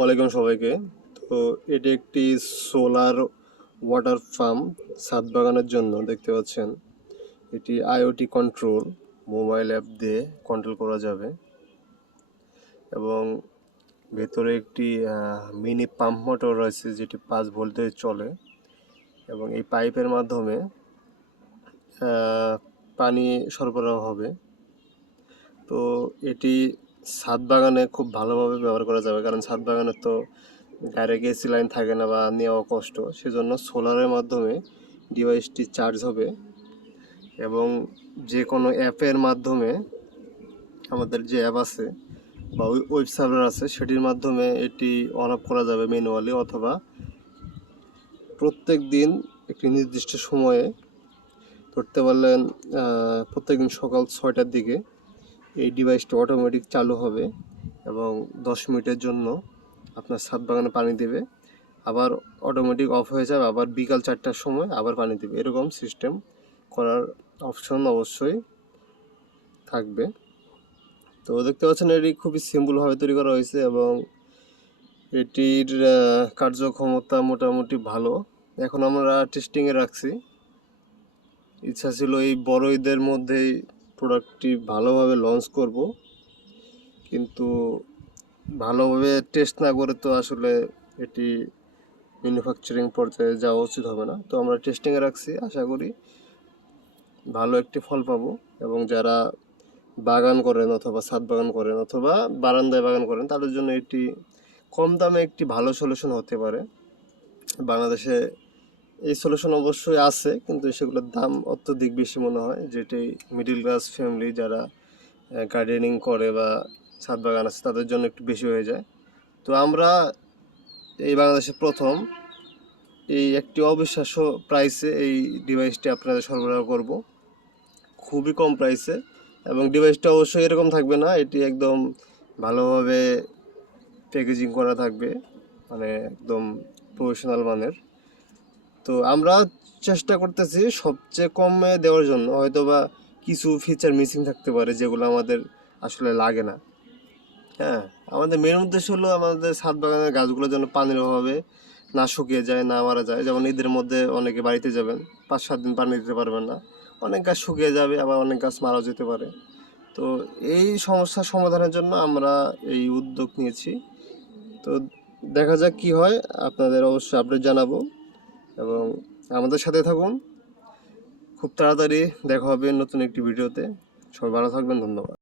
ওয়ালাইকুম সবাইকে। তো এটি একটি সোলার ওয়াটার পাম্প ছাদ বাগানের জন্য। দেখতে পাচ্ছেন এটি আইওটি কন্ট্রোল, মোবাইল অ্যাপ দিয়ে কন্ট্রোল করা যাবে এবং ভেতরে একটি মিনি পাম্প মোটর রয়েছে যেটি 5 ভোল্টে চলে এবং এই পাইপের মাধ্যমে পানি সরবরাহ হবে। তো এটি ছাদ বাগানে খুব ভালোভাবে ব্যবহার করা যাবে, কারণ ছাদ বাগানে তো ডাইরেক্ট এসি লাইন থাকে না বা নেওয়া কষ্ট, সেজন্য সোলারের মাধ্যমে ডিভাইসটি চার্জ হবে এবং যে কোনো অ্যাপের মাধ্যমে, আমাদের যে অ্যাপ আছে বা ওয়েব সার্ভার আছে সেটির মাধ্যমে এটি অন অফ করা যাবে ম্যানুয়ালি, অথবা প্রত্যেক দিন একটি নির্দিষ্ট সময়ে ধরতে পারলেন প্রত্যেক দিন সকাল 6টার দিকে এই ডিভাইসটি অটোমেটিক চালু হবে এবং 10 মিনিটের জন্য আপনার ছাদ বাগানে পানি দেবে, আবার অটোমেটিক অফ হয়ে যাবে, আবার বিকাল 4টার সময় আবার পানি দেবে। এরকম সিস্টেম করার অপশন অবশ্যই থাকবে। তো দেখতে পাচ্ছেন এটি খুবই সিম্পলভাবে তৈরি করা হয়েছে এবং এটির কার্যক্ষমতা মোটামুটি ভালো। এখন আমরা টেস্টিংয়ে রাখছি। ইচ্ছা ছিল এই বড় ঈদের মধ্যেই প্রোডাক্টটি ভালোভাবে লঞ্চ করব, কিন্তু ভালোভাবে টেস্ট না করে তো আসলে এটি ম্যানুফ্যাকচারিং পর্যায়ে যাওয়া উচিত হবে না। তো আমরা টেস্টিংয়ে রাখছি, আশা করি ভালো একটি ফল পাবো এবং যারা বাগান করেন অথবা ছাদ বাগান করেন অথবা বারান্দায় বাগান করেন তাদের জন্য এটি কম দামে একটি ভালো সলিউশন হতে পারে। বাংলাদেশে এই সলিউশন অবশ্যই আছে, কিন্তু সেগুলোর দাম অত্যধিক বেশি মনে হয়, যেটি মিডিল ক্লাস ফ্যামিলি যারা গার্ডেনিং করে বা ছাদ বাগান আছে তাদের জন্য একটু বেশি হয়ে যায়। তো আমরা এই বাংলাদেশে প্রথম এই একটি অবিশ্বাস্য প্রাইসে এই ডিভাইসটি আপনাদের সরবরাহ করব, খুবই কম প্রাইসে। এবং ডিভাইসটা অবশ্যই এরকম থাকবে না, এটি একদম ভালোভাবে প্যাকেজিং করা থাকবে, মানে একদম প্রফেশনাল মানের। তো আমরা চেষ্টা করতেছি সবচেয়ে কমে দেওয়ার জন্য। হয়তো বা কিছু ফিচার মিসিং থাকতে পারে যেগুলো আমাদের আসলে লাগে না। হ্যাঁ, আমাদের মেন উদ্দেশ্য হলো আমাদের ছাদ বাগানের গাছগুলো যেন পানির অভাবে না শুকিয়ে যায়, না মারা যায়। যেমন ঈদের মধ্যে অনেকে বাড়িতে যাবেন, 5-7 দিন পানি দিতে পারবেন না, অনেক গাছ শুকিয়ে যাবে, আবার অনেক গাছ মারাও যেতে পারে। তো এই সমস্যার সমাধানের জন্য আমরা এই উদ্যোগ নিয়েছি। তো দেখা যাক কি হয়, আপনাদের অবশ্যই আপডেট জানাবো এবং আমাদের সাথে থাকুন। খুব তাড়াতাড়ি দেখা হবে নতুন একটি ভিডিওতে। সবাই ভালো থাকবেন, ধন্যবাদ।